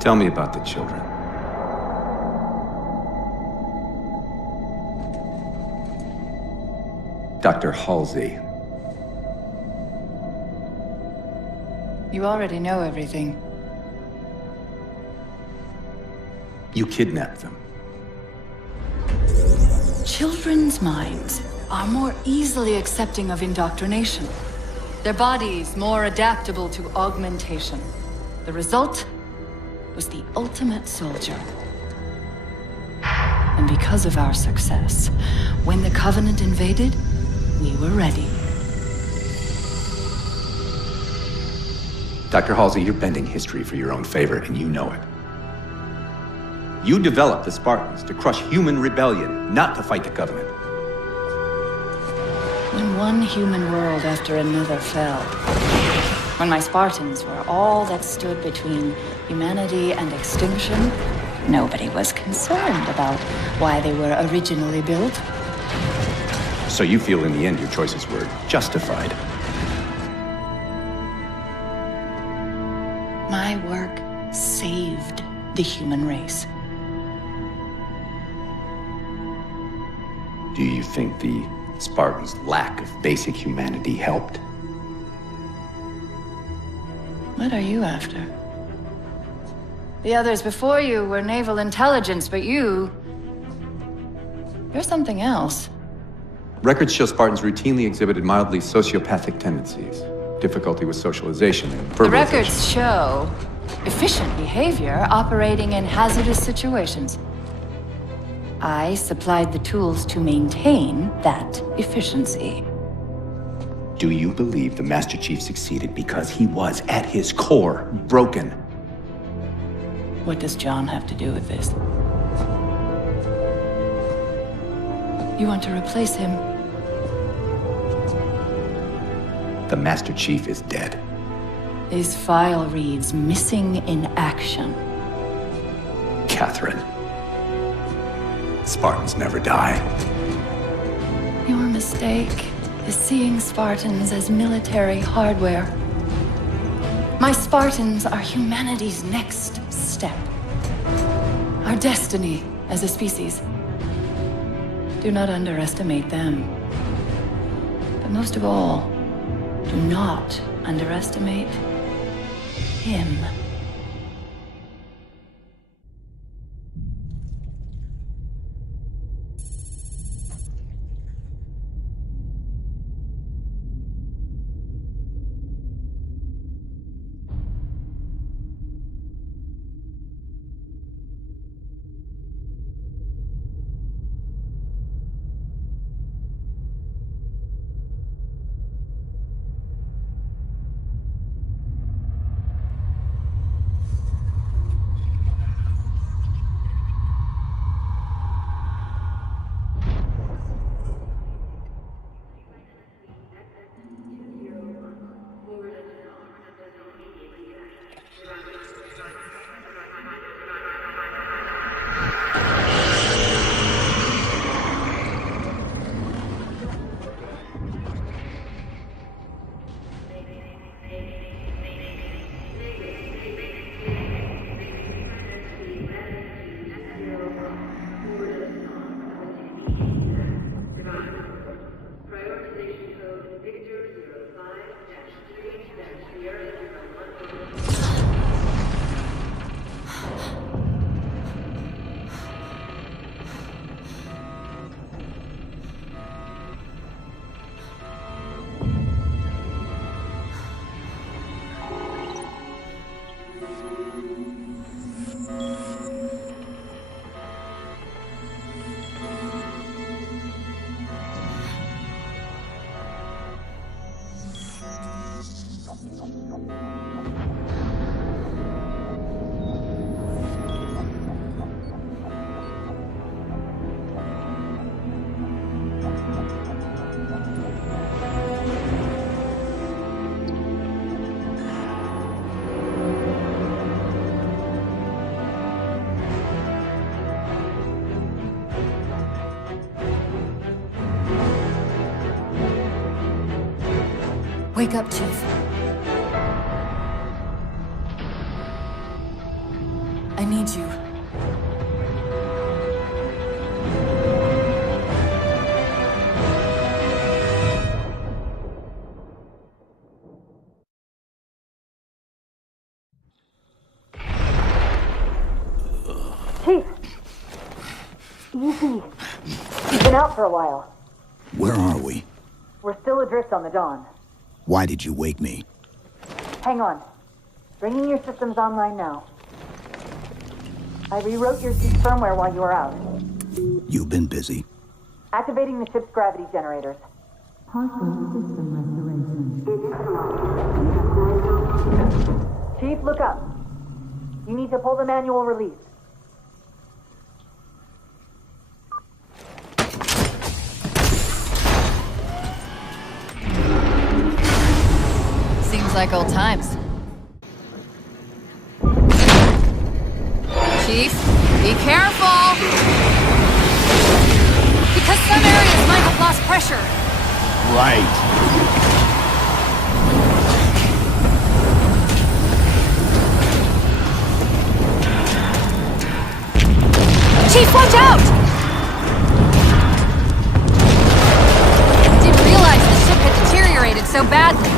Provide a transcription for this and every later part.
Tell me about the children. Dr. Halsey. You already know everything. You kidnapped them. Children's minds are more easily accepting of indoctrination. Their bodies more adaptable to augmentation. The result was the ultimate soldier. And because of our success, when the Covenant invaded, we were ready. Dr. Halsey, you're bending history for your own favor, and you know it. You developed the Spartans to crush human rebellion, not to fight the Covenant. When one human world after another fell, when my Spartans were all that stood between humanity and extinction, nobody was concerned about why they were originally built. So you feel in the end your choices were justified? My work saved the human race. Do you think the Spartans' lack of basic humanity helped? What are you after? The others before you were naval intelligence, but you're something else. Records show Spartans routinely exhibited mildly sociopathic tendencies, difficulty with socialization and verbalization. The records show efficient behavior operating in hazardous situations. I supplied the tools to maintain that efficiency. Do you believe the Master Chief succeeded because he was, at his core, broken? What does John have to do with this? You want to replace him? The Master Chief is dead. His file reads missing in action. Catherine. Spartans never die. Your mistake is seeing Spartans as military hardware. My Spartans are humanity's next step. Our destiny as a species. Do not underestimate them. But most of all, do not underestimate him. Wake up, Chief. I need you. Chief! Easy. You've been out for a while. Where are we? We're still adrift on the Dawn. Why did you wake me? Hang on. Bringing your systems online now. I rewrote your ship's firmware while you were out. You've been busy. Activating the ship's gravity generators. Chief, look up. You need to pull the manual release. Seems like old times. Chief, be careful! Because some areas might have lost pressure. Right. Chief, watch out! I didn't realize the ship had deteriorated so badly.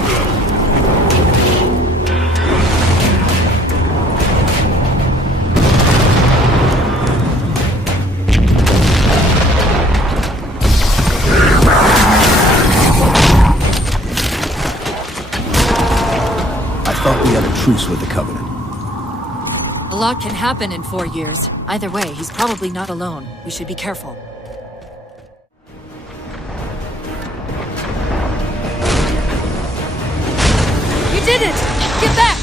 I thought we had a truce with the Covenant. A lot can happen in 4 years. Either way, he's probably not alone. We should be careful. You did it! Get back!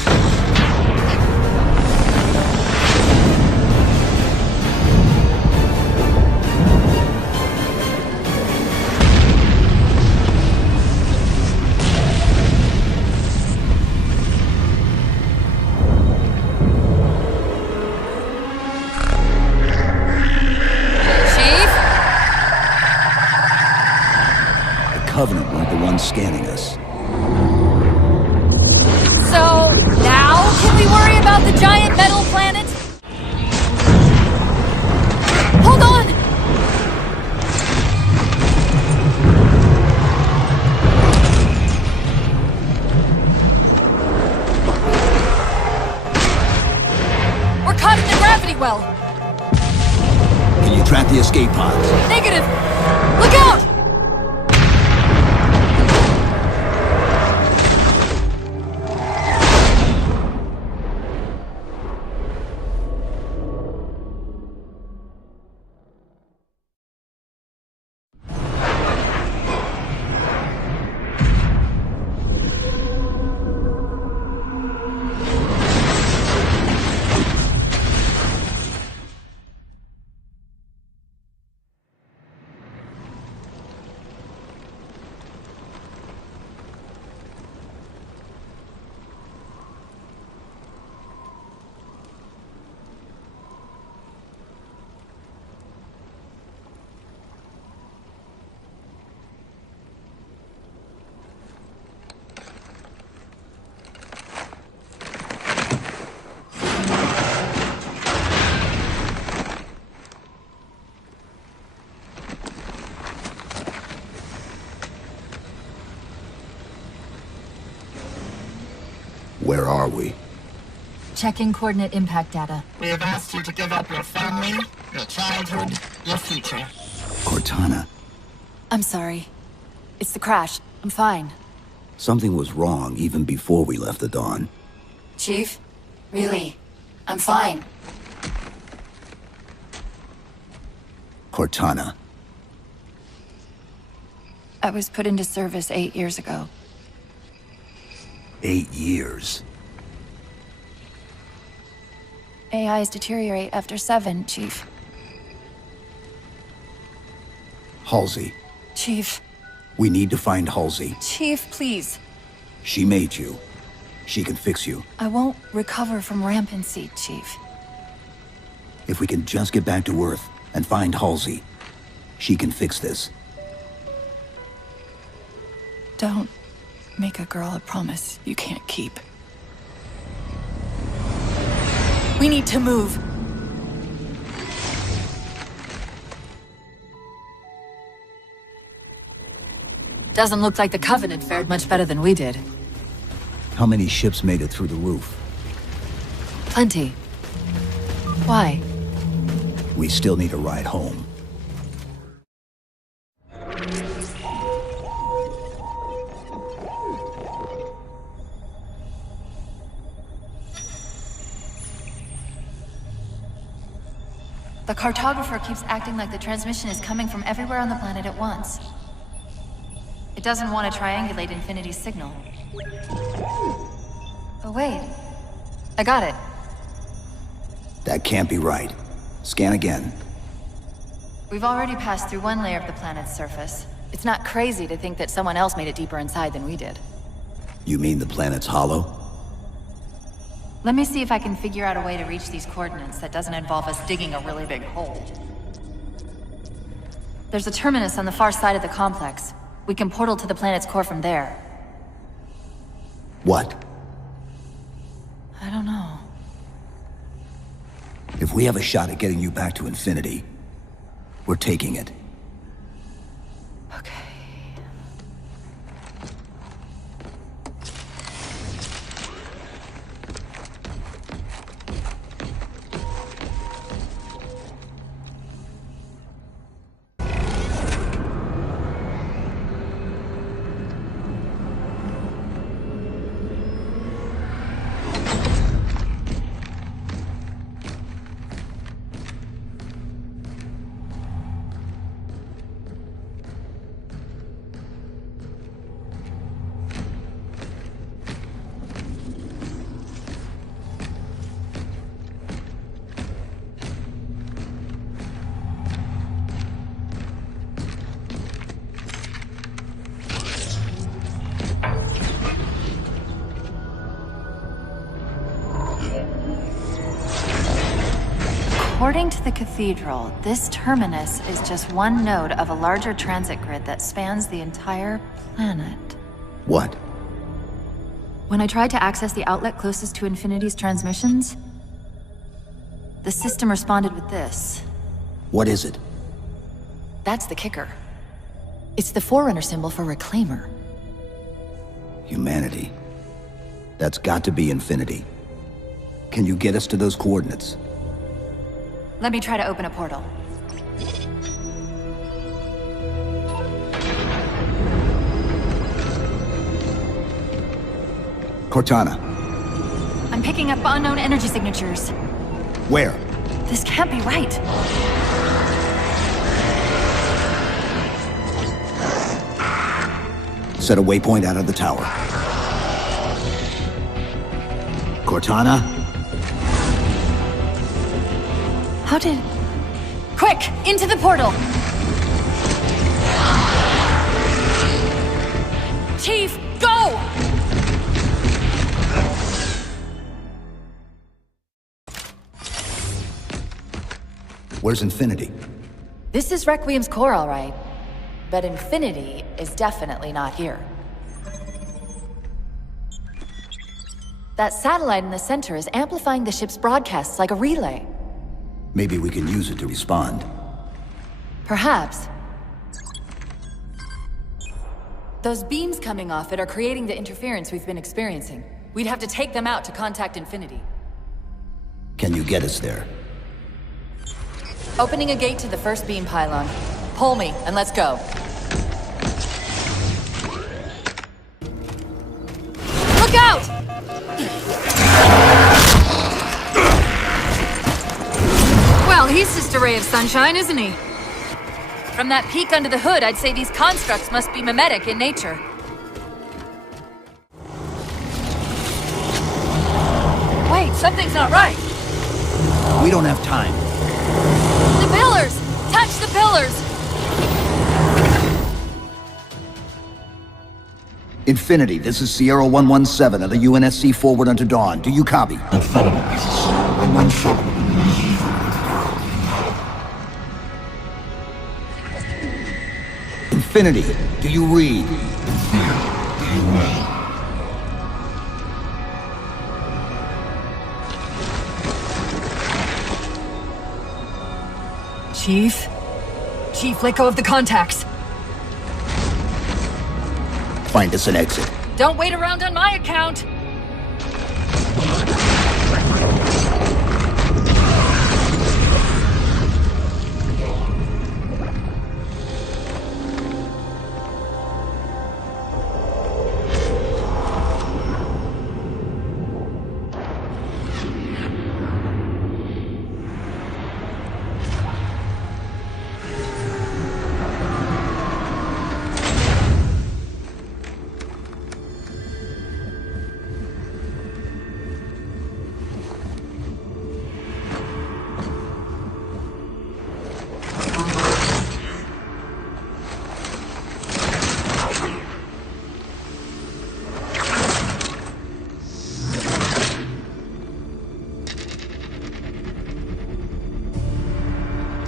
Covenant weren't the ones scanning us. So, now can we worry about the giant metal planet? Hold on! We're caught in the gravity well. Can you track the escape pods? Negative! Look out! Where are we? Checking coordinate impact data. We have asked you to give up your family, your childhood, your future. Cortana. I'm sorry. It's the crash. I'm fine. Something was wrong even before we left the Dawn. Chief? Really? I'm fine. Cortana. I was put into service 8 years ago. 8 years. AIs deteriorate after 7, Chief. Halsey. Chief. We need to find Halsey. Chief, please. She made you. She can fix you. I won't recover from rampancy, Chief. If we can just get back to Earth and find Halsey, she can fix this. Don't make a girl a promise you can't keep. We need to move. Doesn't look like the Covenant fared much better than we did. How many ships made it through the roof? Plenty. Why? We still need a ride home. The cartographer keeps acting like the transmission is coming from everywhere on the planet at once. It doesn't want to triangulate Infinity's signal. Oh wait. I got it. That can't be right. Scan again. We've already passed through one layer of the planet's surface. It's not crazy to think that someone else made it deeper inside than we did. You mean the planet's hollow? Let me see if I can figure out a way to reach these coordinates that doesn't involve us digging a really big hole. There's a terminus on the far side of the complex. We can portal to the planet's core from there. What? I don't know. If we have a shot at getting you back to Infinity, we're taking it. Okay. According to the Cathedral, this terminus is just one node of a larger transit grid that spans the entire planet. What? When I tried to access the outlet closest to Infinity's transmissions, the system responded with this. What is it? That's the kicker. It's the Forerunner symbol for Reclaimer. Humanity. That's got to be Infinity. Can you get us to those coordinates? Let me try to open a portal. Cortana. I'm picking up unknown energy signatures. Where? This can't be right. Set a waypoint out of the tower. Cortana? How did... Quick! Into the portal! Chief, go! Where's Infinity? This is Requiem's core, all right. But Infinity is definitely not here. That satellite in the center is amplifying the ship's broadcasts like a relay. Maybe we can use it to respond. Perhaps. Those beams coming off it are creating the interference we've been experiencing. We'd have to take them out to contact Infinity. Can you get us there? Opening a gate to the first beam pylon. Pull me, and let's go. Look out! Well, he's just a ray of sunshine, isn't he? From that peek under the hood, I'd say these constructs must be mimetic in nature. Wait, something's not right. We don't have time. The pillars! Touch the pillars! Infinity, this is Sierra 117 of the UNSC forward unto dawn. Do you copy? Infinity, do you read? Chief? Chief, let go of the contacts. Find us an exit. Don't wait around on my account!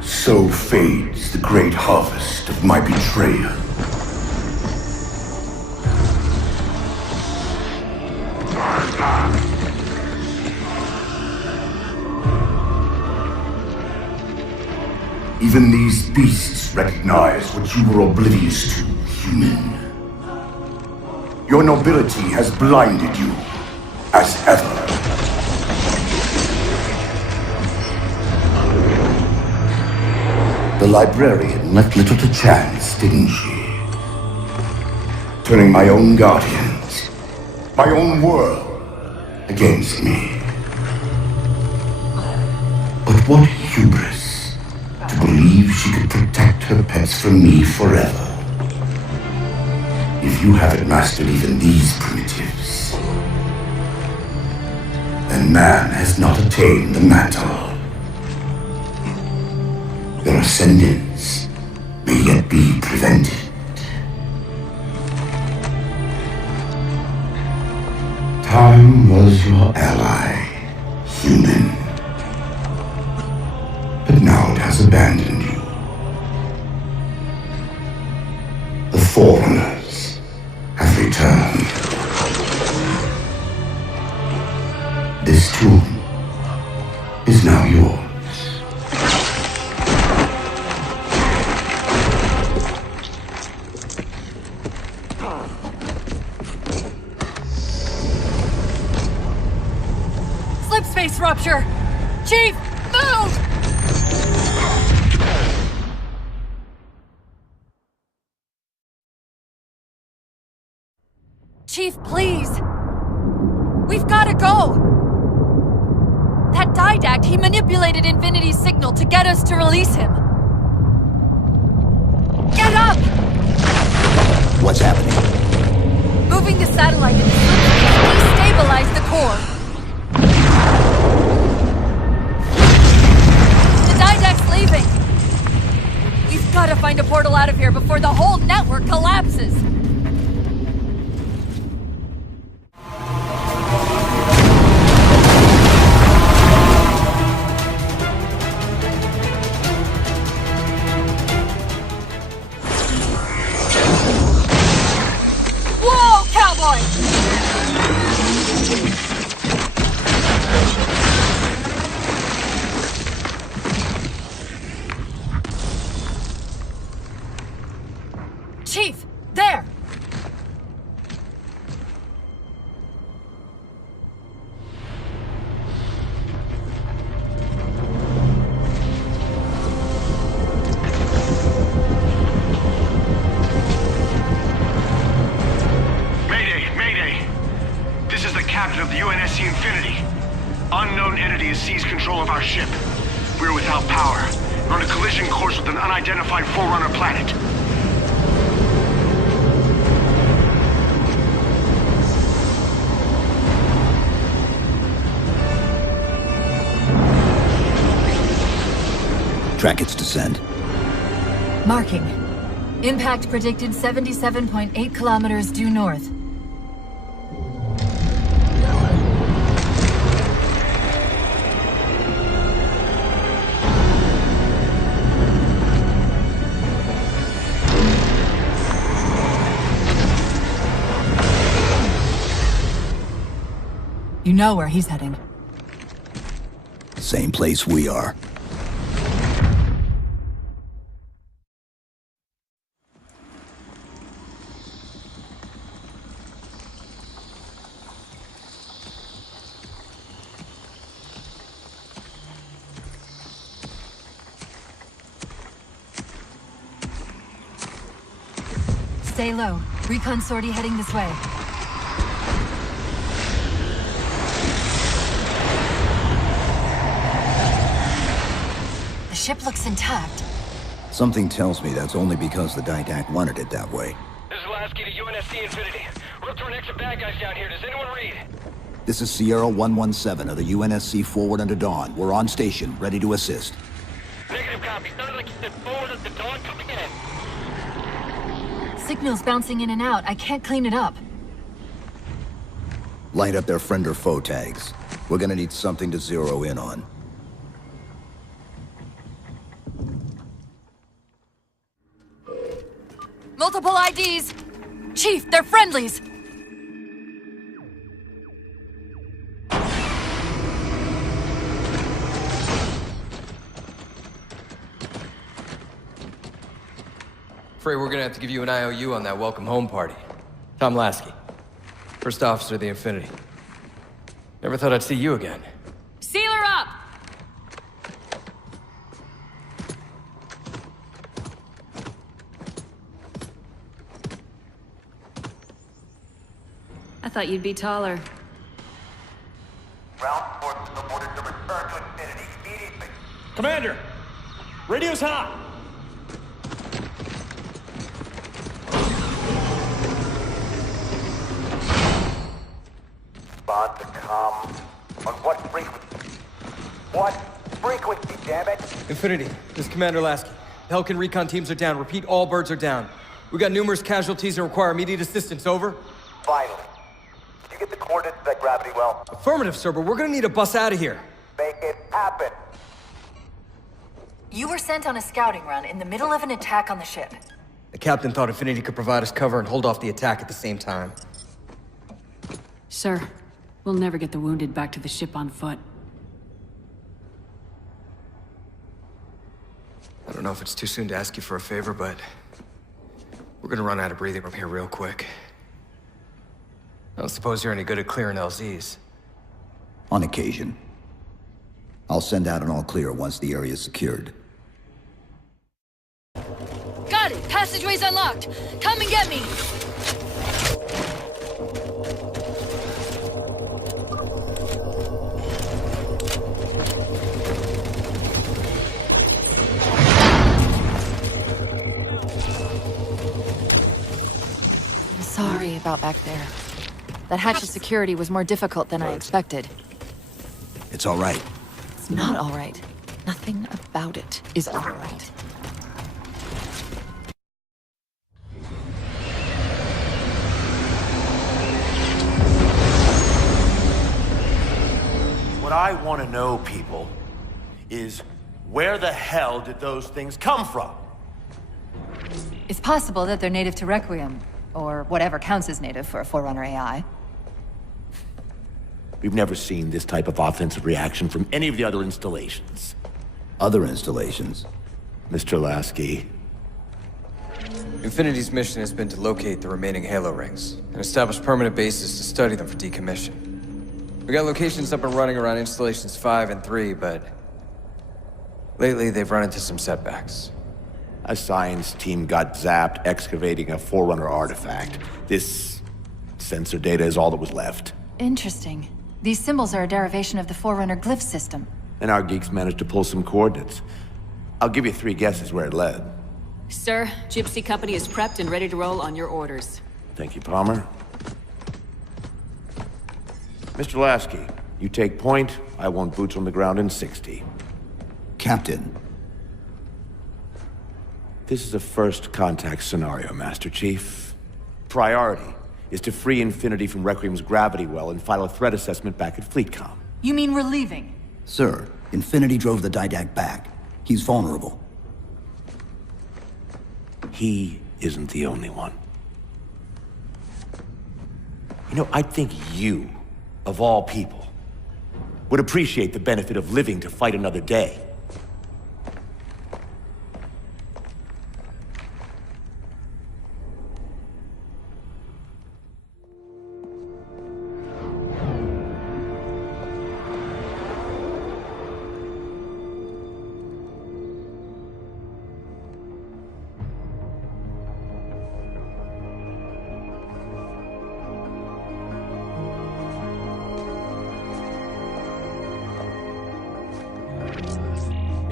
So fades the great harvest of my betrayal. Even these beasts recognize what you were oblivious to, human. Your nobility has blinded you, as ever. The librarian left little to chance, didn't she? Turning my own guardians, my own world, against me. But what hubris, to believe she could protect her pets from me forever. If you haven't mastered even these primitives, then man has not attained the mantle. Their ascendance may yet be prevented. Time was your ally, human. But now it has abandoned you. The Forerunners have returned. This tomb is now yours. Slipspace rupture! Chief, move! Chief, please! We've gotta go! That didact, he manipulated Infinity's signal to get us to release him. Get up! What's happening? Moving the satellite into slipspace destabilized the core. The didact's leaving. We've gotta find a portal out of here before the whole network collapses. Whoa, cowboy! Chief, there! Captain of the UNSC Infinity. Unknown entity has seized control of our ship. We're without power. We're on a collision course with an unidentified Forerunner planet. Track its descent. Marking. Impact predicted 77.8 kilometers due north. You know where he's heading. Same place we are. Stay low. Recon sortie heading this way. The ship looks intact. Something tells me that's only because the Didact wanted it that way. This is Lasky to UNSC Infinity. We're up to an extra bad guys down here. Does anyone read? This is Sierra 117 of the UNSC Forward under Dawn. We're on station, ready to assist. Negative copy. Sounded like you said forward at the dawn coming in. Signal's bouncing in and out. I can't clean it up. Light up their friend or foe tags. We're gonna need something to zero in on. Multiple IDs! Chief, they're friendlies! Afraid we're gonna have to give you an IOU on that welcome home party. Tom Lasky, first officer of the Infinity. Never thought I'd see you again. Seal her up! I thought you'd be taller. Ground forces are ordered to return to Infinity immediately. Commander! Radio's hot! Respond to comm. On what frequency? What frequency, damn it? Infinity, this is Commander Lasky. The Helkin recon teams are down. Repeat, all birds are down. We got numerous casualties and require immediate assistance, over. Finally. Did you get the coordinates of that gravity well? Affirmative, sir, but we're gonna need a bus out of here. Make it happen. You were sent on a scouting run in the middle of an attack on the ship. The captain thought Infinity could provide us cover and hold off the attack at the same time. Sir, we'll never get the wounded back to the ship on foot. I don't know if it's too soon to ask you for a favor, but we're gonna run out of breathing room here real quick. I don't suppose you're any good at clearing LZs. On occasion. I'll send out an all-clear once the area's secured. Got it! Passageway's unlocked! Come and get me! I'm sorry about back there. That hatch of security was more difficult than I expected. It's all right. It's not all right. Nothing about it is all right. What I want to know, people, is where the hell did those things come from? It's possible that they're native to Requiem, or whatever counts as native for a Forerunner AI. We've never seen this type of offensive reaction from any of the other installations. Other installations? Mr. Lasky. Infinity's mission has been to locate the remaining Halo rings and establish permanent bases to study them for decommission. We got locations up and running around installations 5 and 3, but lately they've run into some setbacks. A science team got zapped excavating a Forerunner artifact. This sensor data is all that was left. Interesting. These symbols are a derivation of the Forerunner glyph system. And our geeks managed to pull some coordinates. I'll give you 3 guesses where it led. Sir, Gypsy Company is prepped and ready to roll on your orders. Thank you, Palmer. Mr. Lasky, you take point. I want boots on the ground in 60. Captain. This is a first contact scenario, Master Chief. Priority is to free Infinity from Requiem's gravity well and file a threat assessment back at FleetCom. You mean we're leaving? Sir, Infinity drove the Didact back. He's vulnerable. He isn't the only one. You know, I think you, of all people, would appreciate the benefit of living to fight another day.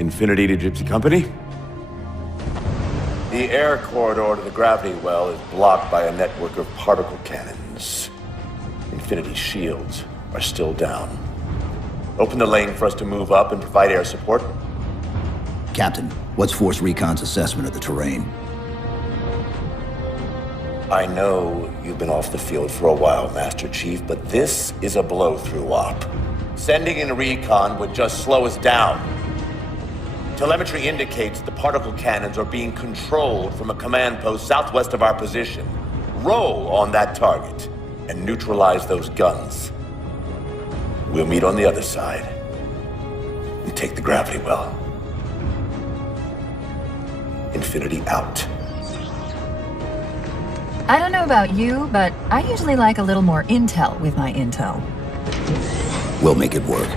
Infinity to Gypsy Company? The air corridor to the gravity well is blocked by a network of particle cannons. Infinity's shields are still down. Open the lane for us to move up and provide air support. Captain, what's Force Recon's assessment of the terrain? I know you've been off the field for a while, Master Chief, but this is a blow-through op. Sending in recon would just slow us down. Telemetry indicates the particle cannons are being controlled from a command post southwest of our position. Roll on that target and neutralize those guns. We'll meet on the other side and take the gravity well. Infinity out. I don't know about you, but I usually like a little more intel with my intel. We'll make it work.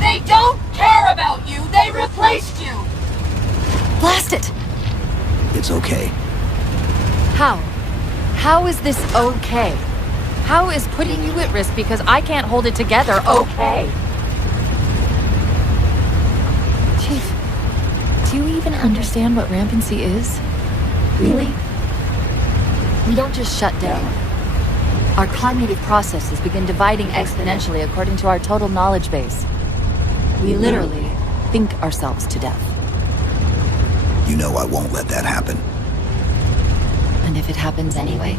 They don't care about you! They replaced you! Blast it! It's okay. How? How is this okay? How is putting you at risk because I can't hold it together okay? Chief, do you even understand what rampancy is? Really? We don't just shut down. Our cognitive processes begin dividing exponentially according to our total knowledge base. We literally think ourselves to death. You know I won't let that happen. And if it happens anyway?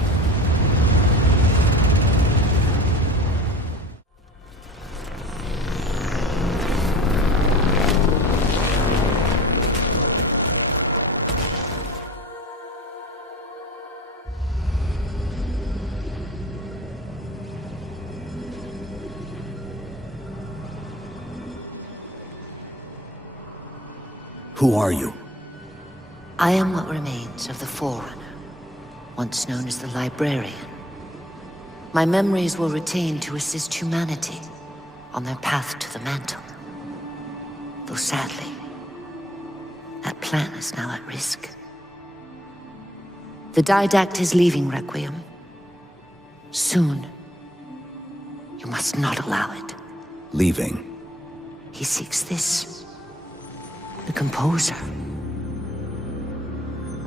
Who are you? I am what remains of the Forerunner, once known as the Librarian. My memories were retained to assist humanity on their path to the mantle. Though sadly, that plan is now at risk. The Didact is leaving Requiem. Soon. You must not allow it. Leaving? He seeks this. The Composer.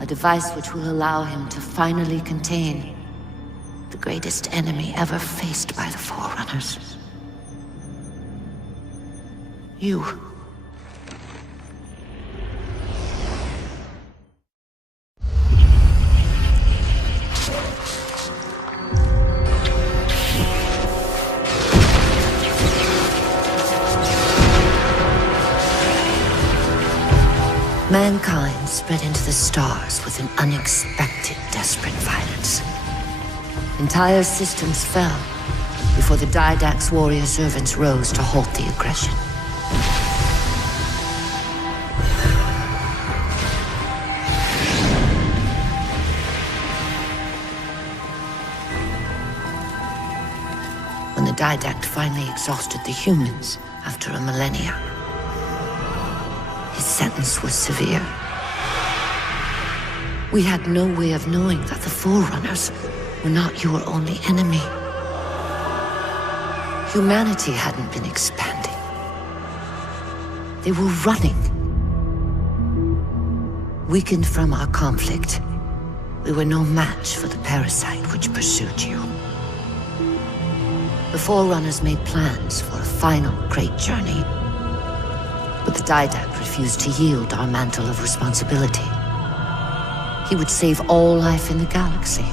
A device which will allow him to finally contain the greatest enemy ever faced by the Forerunners. You. Mankind spread into the stars with an unexpected, desperate violence. Entire systems fell before the Didact's warrior servants rose to halt the aggression. When the Didact finally exhausted the humans after a millennia, his sentence was severe. We had no way of knowing that the Forerunners were not your only enemy. Humanity hadn't been expanding. They were running. Weakened from our conflict, we were no match for the parasite which pursued you. The Forerunners made plans for a final great journey, but the Didact refused to yield our mantle of responsibility. He would save all life in the galaxy,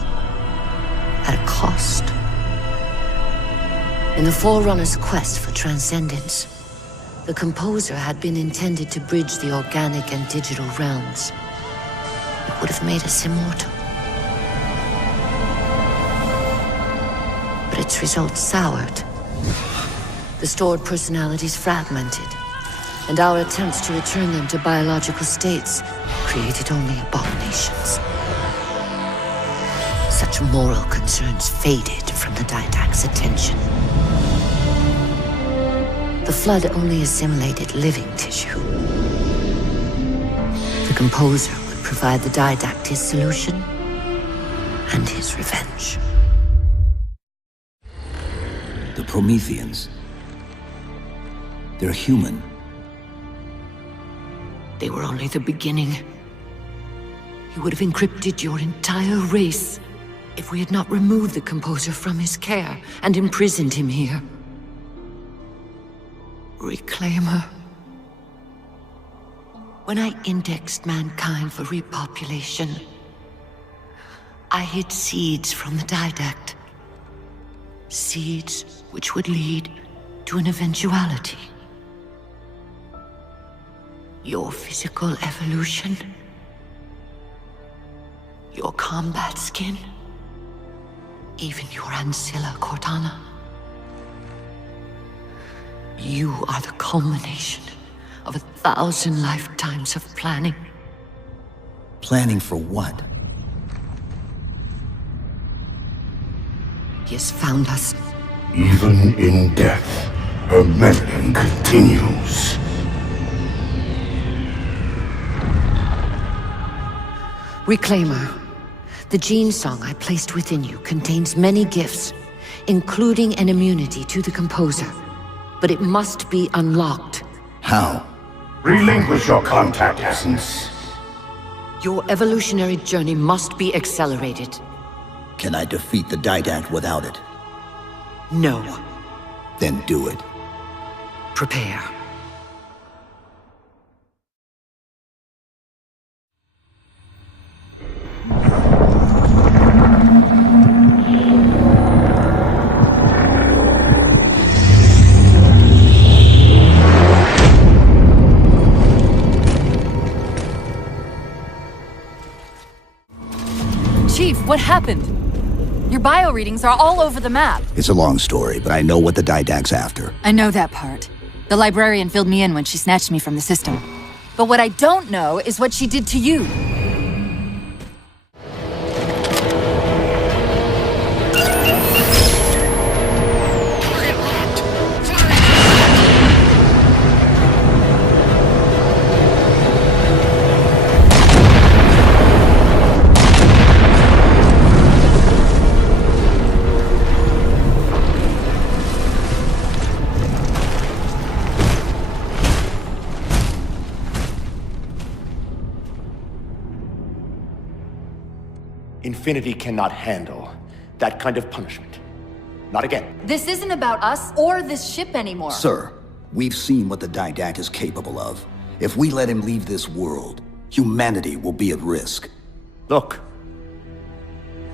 at a cost. In the Forerunner's quest for transcendence, the Composer had been intended to bridge the organic and digital realms. It would have made us immortal. But its results soured. The stored personalities fragmented, and our attempts to return them to biological states created only abominations. Such moral concerns faded from the Didact's attention. The Flood only assimilated living tissue. The composer would provide the didact his solution and his revenge. The Prometheans. They're human. They were only the beginning. He would have encrypted your entire race if we had not removed the composer from his care and imprisoned him here. Reclaimer. When I indexed mankind for repopulation, I hid seeds from the didact. Seeds which would lead to an eventuality. Your physical evolution, your combat skin, even your ancilla Cortana. You are the culmination of 1,000 lifetimes of planning. Planning for what? He has found us. Even in death, her meddling continues. Reclaimer. The gene song I placed within you contains many gifts, including an immunity to the composer. But it must be unlocked. How? Relinquish your contact essence. Your evolutionary journey must be accelerated. Can I defeat the didact without it? No. Then do it. Prepare. Chief, what happened? Your bio readings are all over the map. It's a long story, but I know what the didact's after. I know that part. The librarian filled me in when she snatched me from the system. But what I don't know is what she did to you. Infinity cannot handle that kind of punishment. Not again. This isn't about us or this ship anymore. Sir, we've seen what the didact is capable of. If we let him leave this world, humanity will be at risk. Look,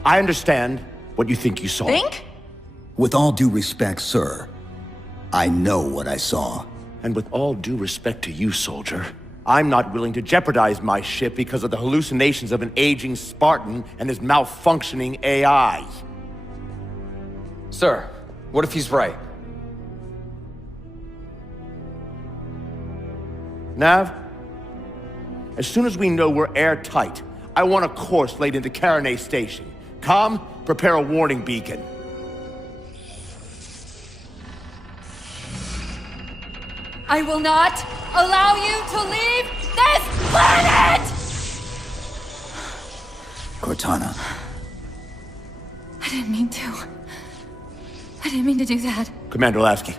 I understand what you think you saw. Think? With all due respect, sir, I know what I saw. And with all due respect to you, soldier, I'm not willing to jeopardize my ship because of the hallucinations of an aging Spartan and his malfunctioning AI. Sir, what if he's right? Nav, as soon as we know we're airtight, I want a course laid into Caranay Station. Com, prepare a warning beacon. I will not allow you to leave this planet! Cortana. I didn't mean to. I didn't mean to do that. Commander Lasky.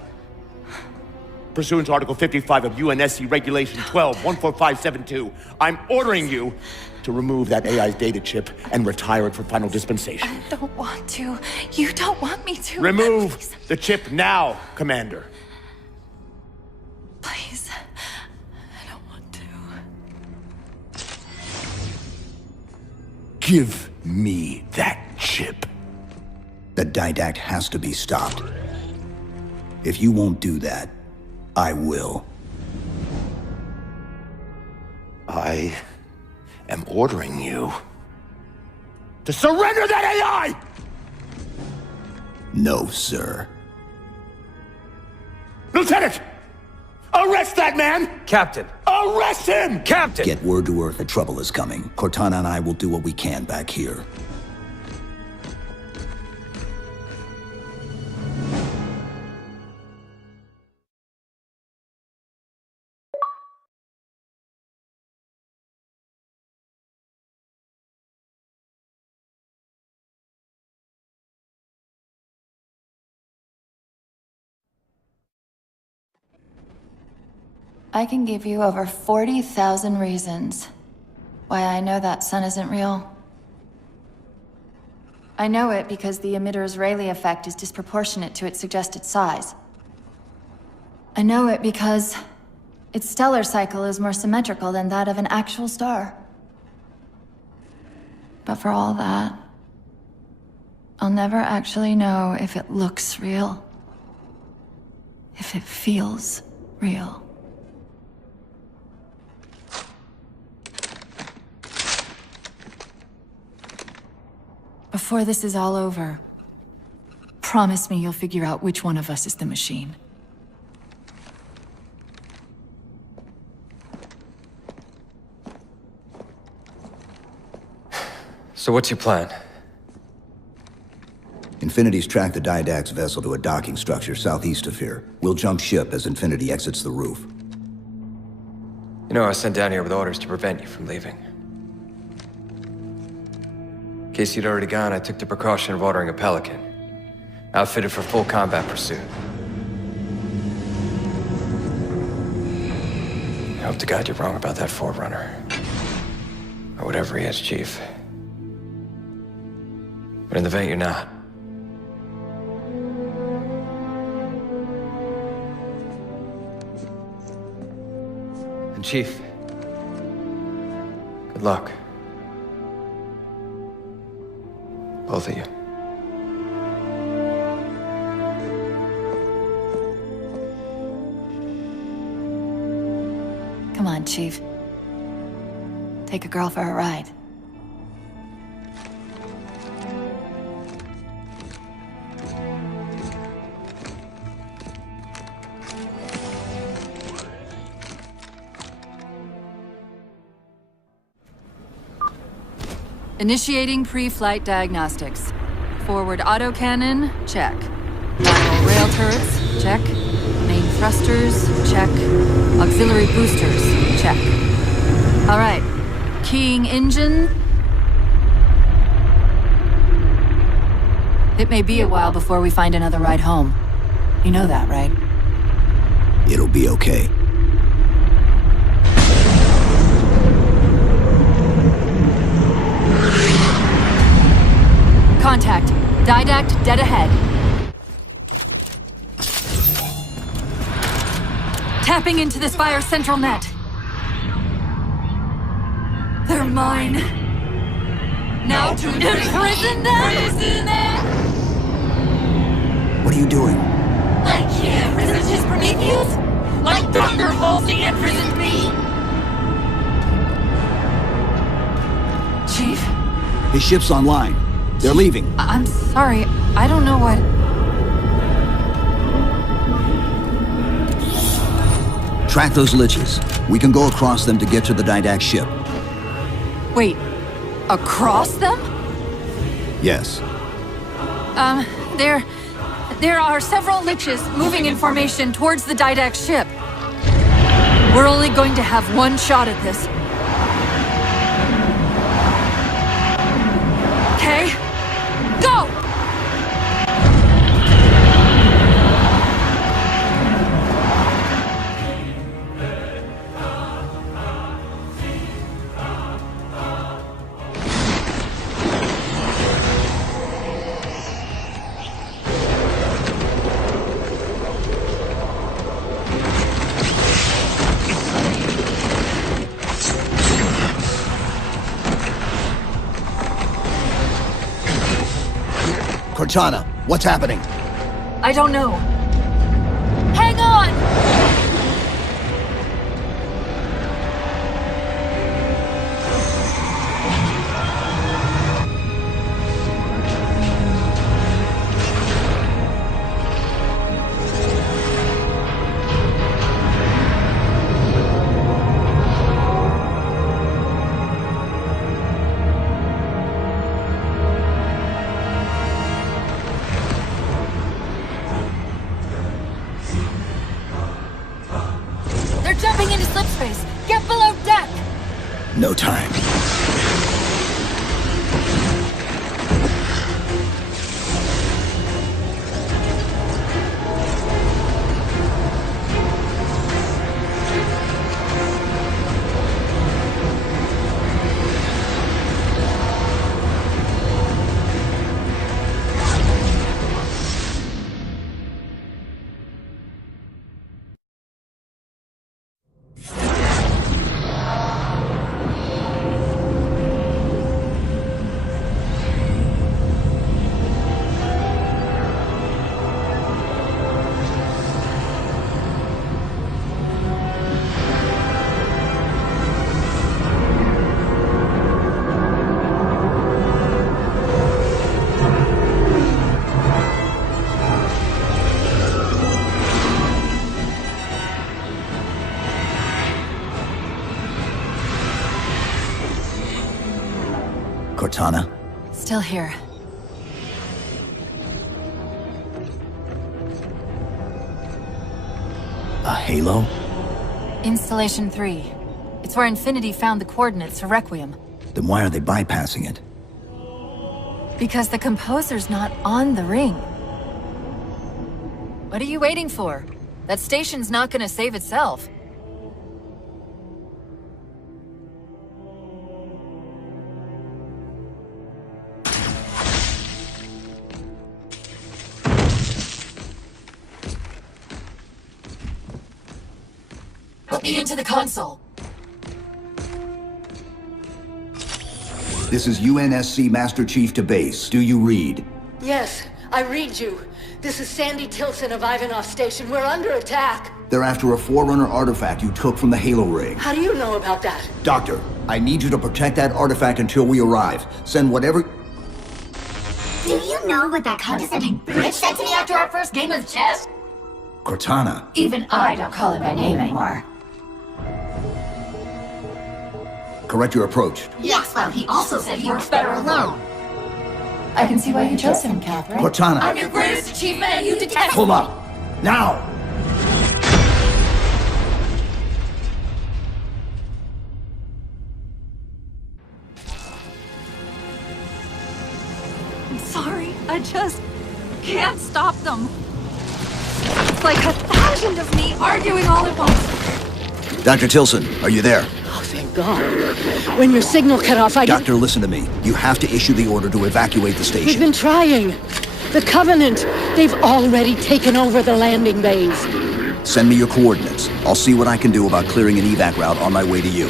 Pursuant to Article 55 of UNSC Regulation 12-14572, I'm ordering you to remove that AI's data chip and retire it for final dispensation. I don't want to. You don't want me to. Remove Please. the chip now, Commander. Please. I don't want to. Give me that chip. The didact has to be stopped. If you won't do that, I will. I am ordering you to surrender that AI! No, sir. Lieutenant! Arrest that man! Captain! Arrest him! Captain! Get word to Earth that trouble is coming. Cortana and I will do what we can back here. I can give you over 40,000 reasons why I know that sun isn't real. I know it because the emitter's Rayleigh effect is disproportionate to its suggested size. I know it because its stellar cycle is more symmetrical than that of an actual star. But for all that, I'll never actually know if it looks real. If it feels real. Before this is all over, promise me you'll figure out which one of us is the machine. So what's your plan? Infinity's tracked the Didact's vessel to a docking structure southeast of here. We'll jump ship as Infinity exits the roof. You know, I was sent down here with orders to prevent you from leaving. In case you'd already gone, I took the precaution of ordering a Pelican, outfitted for full combat pursuit. I hope to God you're wrong about that Forerunner. Or whatever he is, Chief. But in the event you're not. And Chief, good luck. Both of you. Come on, Chief. Take a girl for a ride. Initiating pre-flight diagnostics. Forward autocannon, check. Lateral rail turrets, check. Main thrusters, check. Auxiliary boosters, check. All right. Keying engine. It may be a while before we find another ride home. You know that, right? It'll be okay. Contact. Didact dead ahead. Tapping into this Spire's central net. They're mine. Now to imprison them? What are you doing? I can't resist his Prometheans! Like thunderbolts he imprisoned me! Chief? His ship's online. They're leaving. I'm sorry. I don't know what... Track those liches. We can go across them to get to the Didact ship. Wait. Across them? Yes. There are several liches moving in formation towards the Didact ship. We're only going to have one shot at this. Okay? Go! Cortana, what's happening? I don't know. Hang on! Jumping into slipspace! Get below deck! No time. Cortana? Still here. A halo? Installation 3. It's where Infinity found the coordinates for Requiem. Then why are they bypassing it? Because the composer's not on the ring. What are you waiting for? That station's not gonna save itself. Put me into the console. This is UNSC Master Chief to base. Do you read? Yes, I read you. This is Sandy Tilson of Ivanov Station. We're under attack. They're after a Forerunner artifact you took from the Halo ring. How do you know about that? Doctor, I need you to protect that artifact until we arrive. Send whatever... Do you know what that condescending bitch said to me after our first game of chess? Cortana. Even I don't call him by name anymore. Correct your approach. Yes, well, he also said he works better alone. I can see why you chose him, Catherine. Cortana. I'm your greatest achievement and you detest Pull up. Now! I'm sorry. I just can't stop them. It's like 1,000 of me arguing all at once. Dr. Tilson, are you there? Oh, thank God. When your signal cut off, Doctor, listen to me. You have to issue the order to evacuate the station. We've been trying. The Covenant, they've already taken over the landing bays. Send me your coordinates. I'll see what I can do about clearing an evac route on my way to you.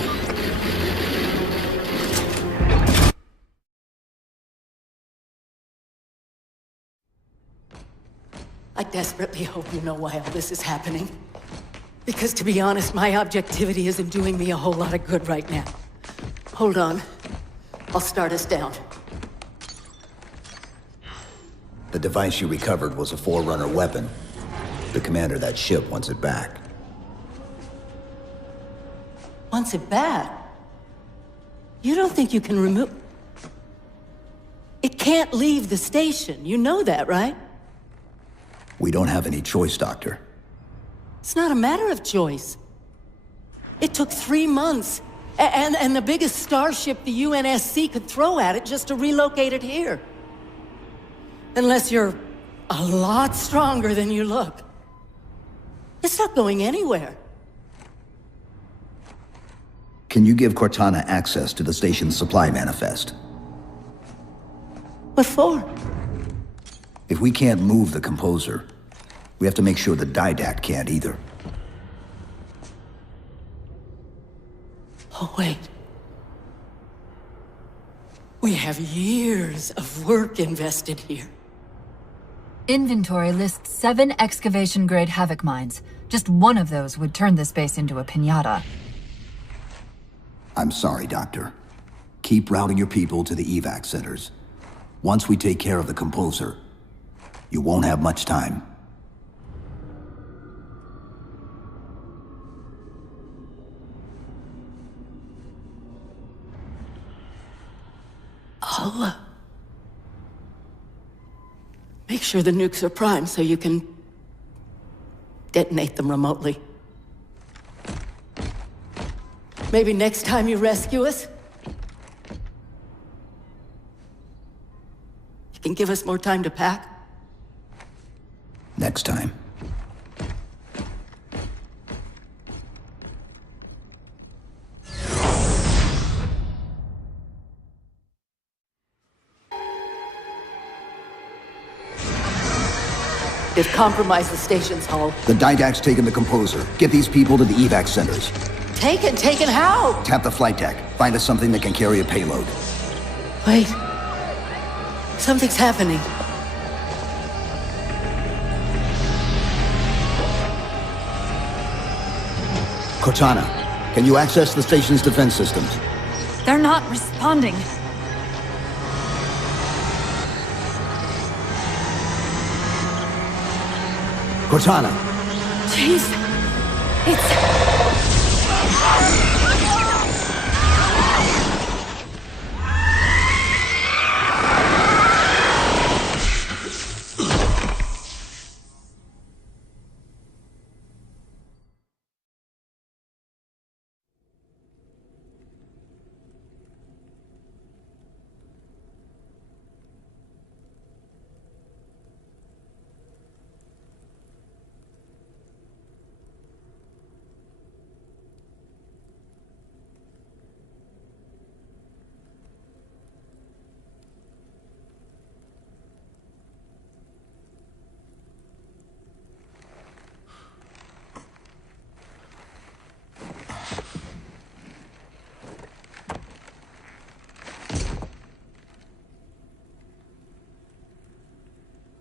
I desperately hope you know why all this is happening. Because to be honest, my objectivity isn't doing me a whole lot of good right now. Hold on. I'll start us down. The device you recovered was a Forerunner weapon. The commander of that ship wants it back. Wants it back? You don't think you can remove... It can't leave the station. You know that, right? We don't have any choice, Doctor. It's not a matter of choice. It took 3 months, and the biggest starship the UNSC could throw at it just to relocate it here. Unless you're a lot stronger than you look. It's not going anywhere. Can you give Cortana access to the station's supply manifest? What for? If we can't move the composer, we have to make sure the Didact can't either. Oh, wait. We have years of work invested here. Inventory lists 7 excavation-grade Havoc mines. Just one of those would turn this base into a piñata. I'm sorry, Doctor. Keep routing your people to the evac centers. Once we take care of the composer, you won't have much time. I'll, make sure the nukes are primed so you can detonate them remotely. Maybe next time you rescue us, you can give us more time to pack. Next time. They've compromised the station's hull. The Didact's taken the composer. Get these people to the evac centers. Taken how? Tap the flight deck. Find us something that can carry a payload. Wait. Something's happening. Cortana, can you access the station's defense systems? They're not responding. Cortana! Jeez. It's...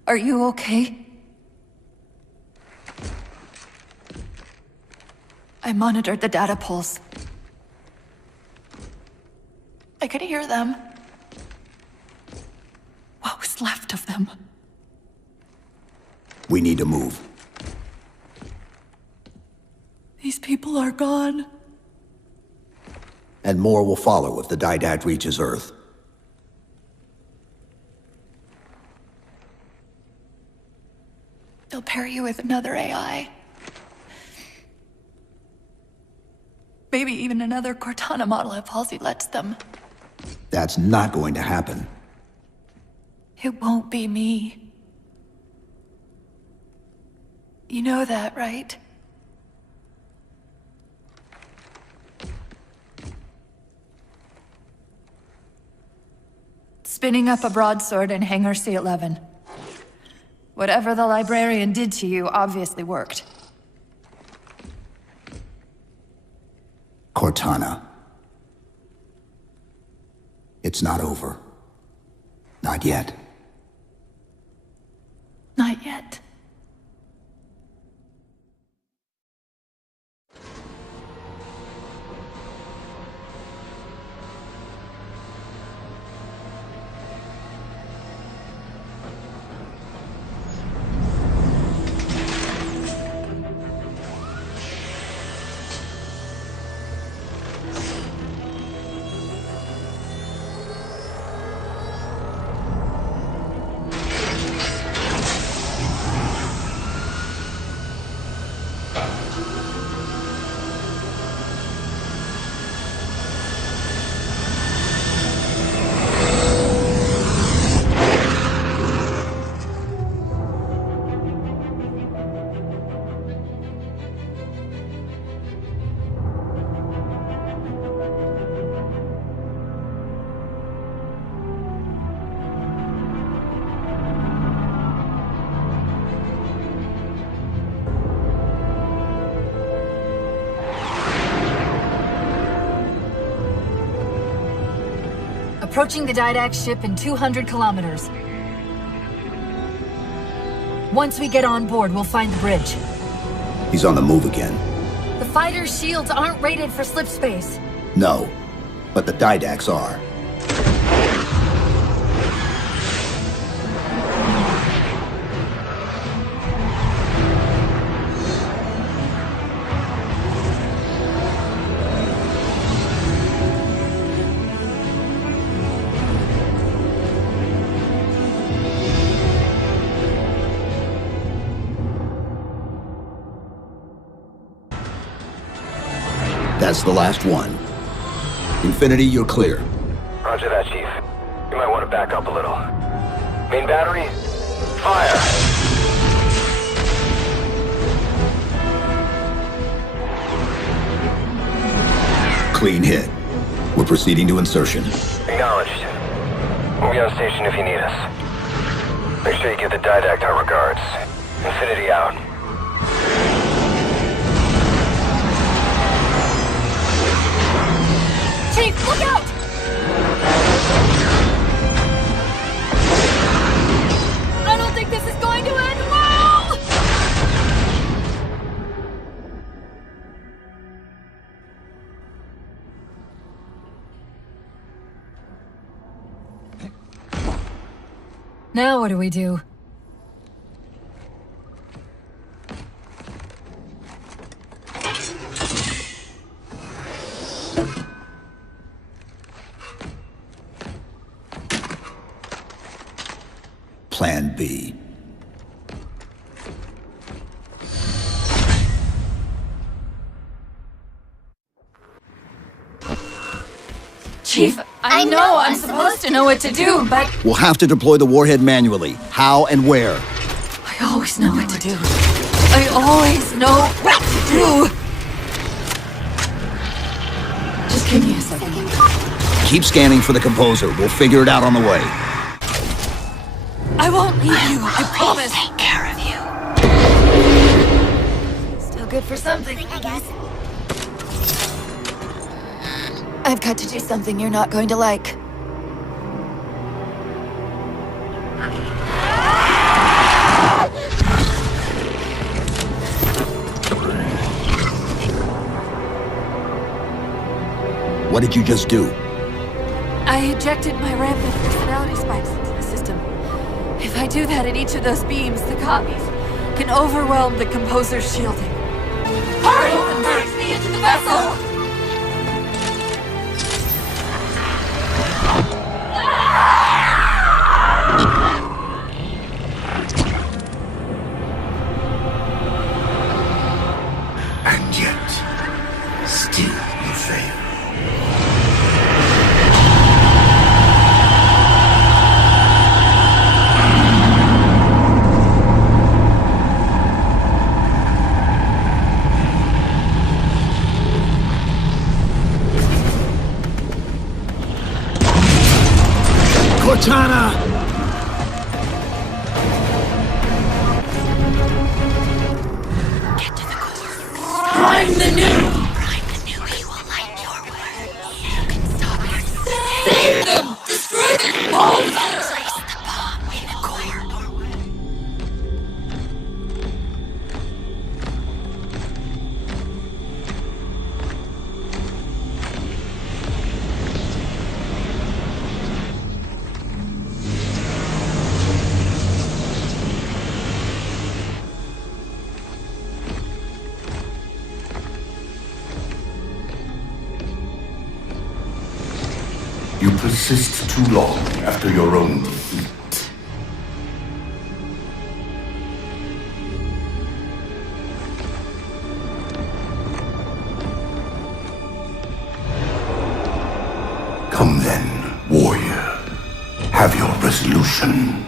Are you okay? I monitored the data pulse. I could hear them. What was left of them? We need to move. These people are gone. And more will follow if the Didact reaches Earth. They'll pair you with another AI. Maybe even another Cortana model if Halsey lets them. That's not going to happen. It won't be me. You know that, right? Spinning up a broadsword in Hangar C-11. Whatever the librarian did to you obviously worked. Cortana. It's not over. Not yet. Not yet. Approaching the Didact ship in 200 kilometers. Once we get on board, we'll find the bridge. He's on the move again. The fighter's shields aren't rated for slip space. No, but the Didacts are. That's the last one. Infinity, you're clear. Roger that, Chief. You might want to back up a little. Main battery, fire! Clean hit. We're proceeding to insertion. Acknowledged. We'll be on station if you need us. Make sure you give the Didact our regards. Infinity out. Chief, look out! I don't think this is going to end well! Now what do we do? Plan B. Chief, I know I'm supposed to know what to do, but... We'll have to deploy the warhead manually. How and where? I always know what to do. I always know what to do! Just give me a second. Keep scanning for the composer. We'll figure it out on the way. I won't leave you, I promise. Take care of you. Still good for something, I guess. I've got to do something you're not going to like. What did you just do? I ejected my rampant personality spikes into the system. If I do that at each of those beams, the copies can overwhelm the composer's shielding. Hurry! Merge me into the vessel! And yet, still you fail. Cortana! Get to the core. Prime the new! Prime the new, he will light your way. You can stop it. Save them! Destroy the bomb! Place the bomb in the core. You persist too long after your own defeat. Come then, warrior. Have your resolution.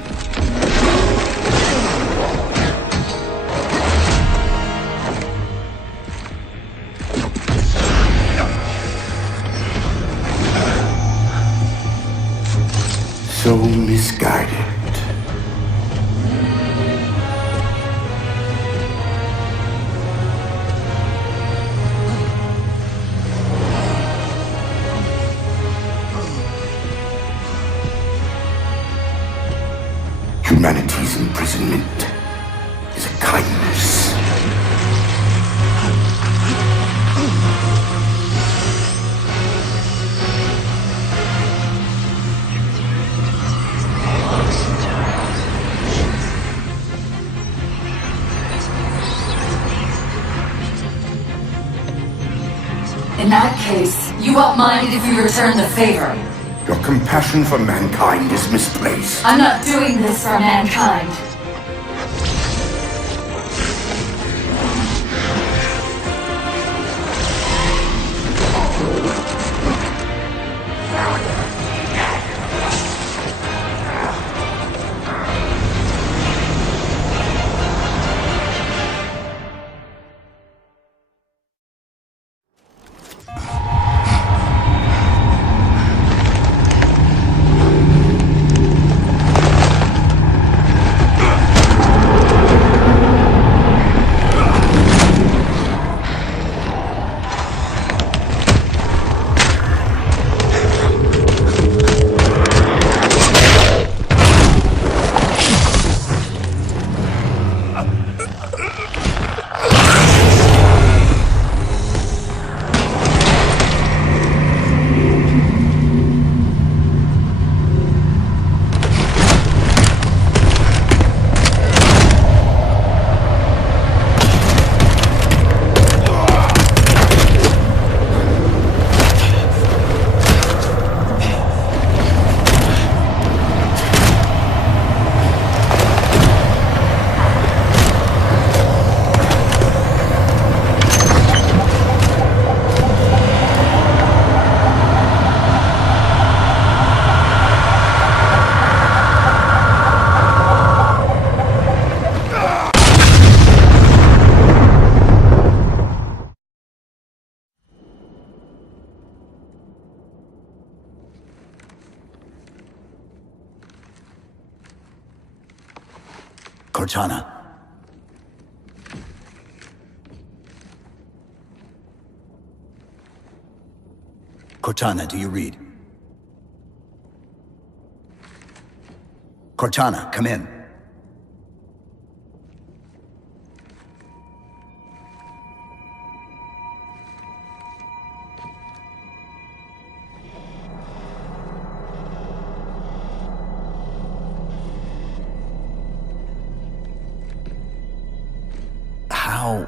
So misguided. Humanity's imprisonment is a kindness. In that case, you won't mind if you return the favor. Your compassion for mankind is misplaced. I'm not doing this for mankind. Cortana. Cortana, do you read? Cortana, come in. How?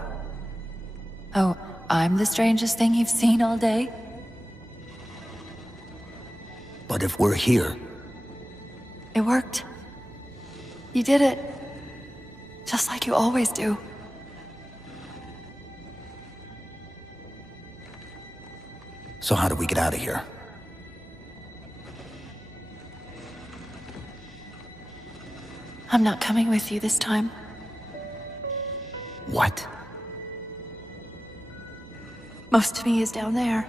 Oh, I'm the strangest thing you've seen all day? But if we're here, It worked. You did it. Just like you always do. so how do we get out of here? I'm not coming with you this time. What? Most of me is down there.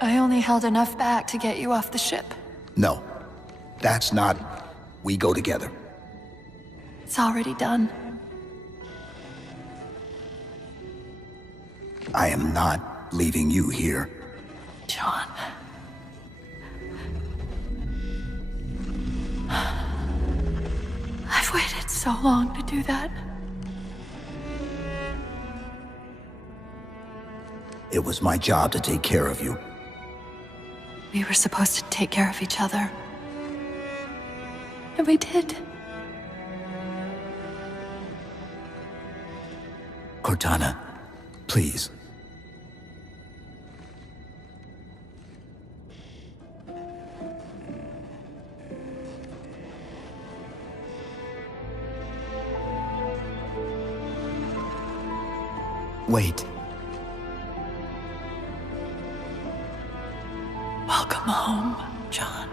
I only held enough back to get you off the ship. No. That's not... We go together. It's already done. I am not leaving you here. John. I've waited so long to do that. It was my job to take care of you. We were supposed to take care of each other. And we did. Cortana, please. Wait. Welcome home, John.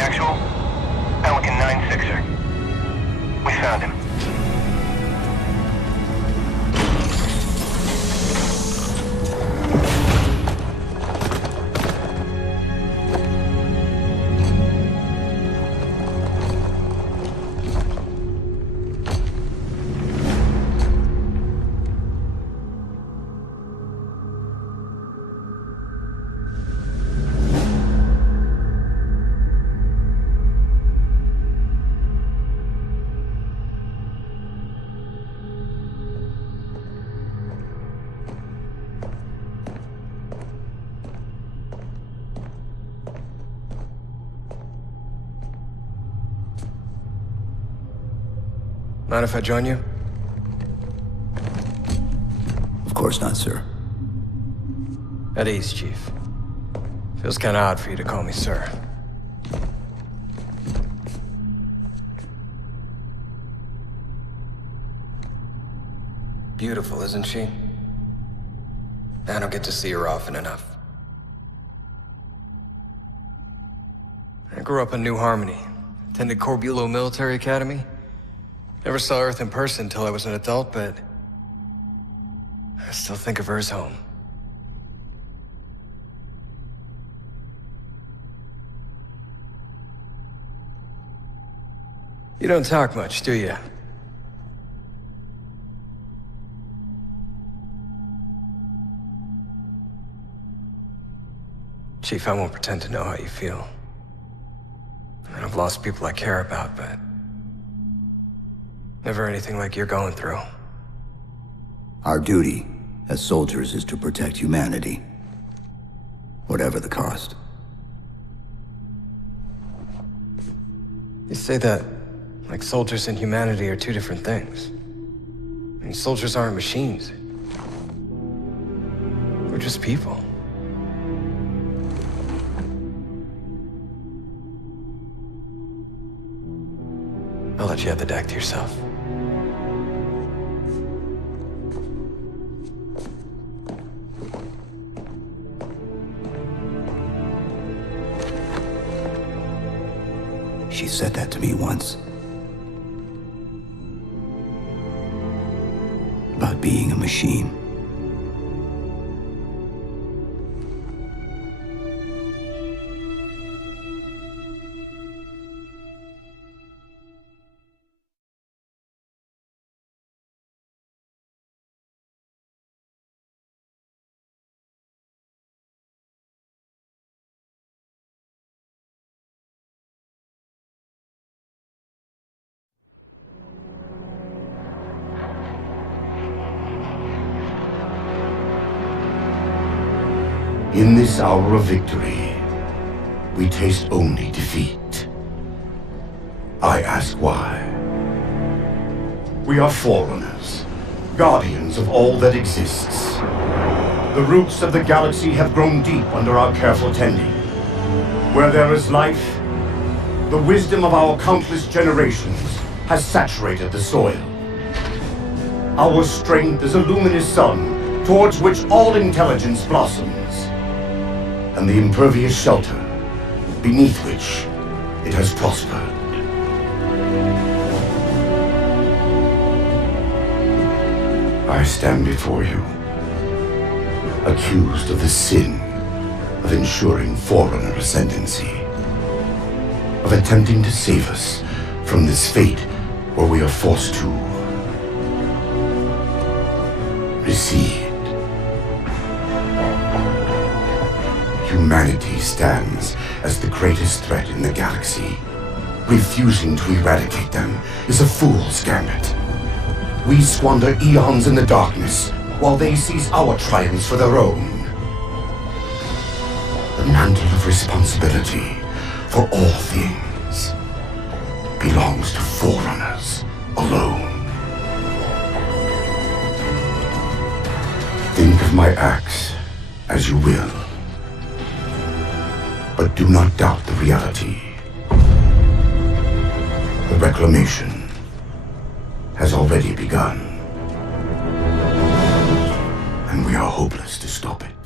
Actual, Pelican 9-6er. We found him. Mind if I join you? Of course not, sir. At ease, Chief. Feels kinda odd for you to call me sir. Beautiful, isn't she? I don't get to see her often enough. I grew up in New Harmony, attended Corbulo Military Academy. Never saw Earth in person until I was an adult, but I still think of her as home. You don't talk much, do you? Chief, I won't pretend to know how you feel. I mean, I've lost people I care about, but never anything like you're going through. Our duty as soldiers is to protect humanity, whatever the cost. You say that like soldiers and humanity are two different things. I mean, soldiers aren't machines. We're just people. I'll let you have the deck to yourself. She said that to me once. About being a machine. In this hour of victory, we taste only defeat. I ask why. We are Forerunners, guardians of all that exists. The roots of the galaxy have grown deep under our careful tending. Where there is life, the wisdom of our countless generations has saturated the soil. Our strength is a luminous sun towards which all intelligence blossoms, and the impervious shelter beneath which it has prospered. I stand before you, accused of the sin of ensuring Forerunner ascendancy, of attempting to save us from this fate where we are forced to recede. Humanity stands as the greatest threat in the galaxy. Refusing to eradicate them is a fool's gambit. We squander eons in the darkness, while they seize our triumphs for their own. The mantle of responsibility for all things belongs to Forerunners alone. Think of my acts as you will, but do not doubt the reality. The reclamation has already begun, and we are hopeless to stop it.